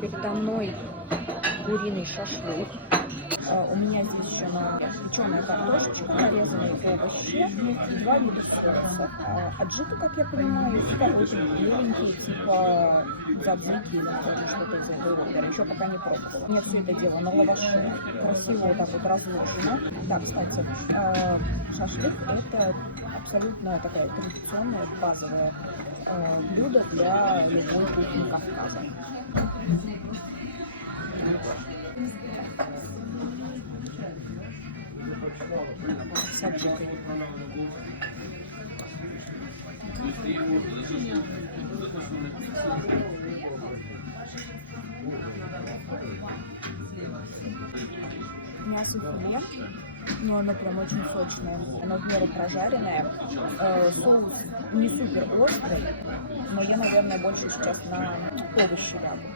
Передо мной куриный шашлык. У меня здесь еще печеная картошечка, нарезанные овощи, 2 вида соусов. Аджика, как я понимаю, это очень беленькие, типа дзадзики или что-то из этого рода. Еще пока не пробовала. Я все это дело на лаваше, красиво вот так вот разложено. Да, кстати, шашлык это абсолютно такая традиционная базовое блюдо для любой кухни Кавказа. С аджикой. Мясо филе, но оно прям очень сочное, оно в меру прожаренное. Соус не супер острый, но я, наверное, больше сейчас на овощи лягу.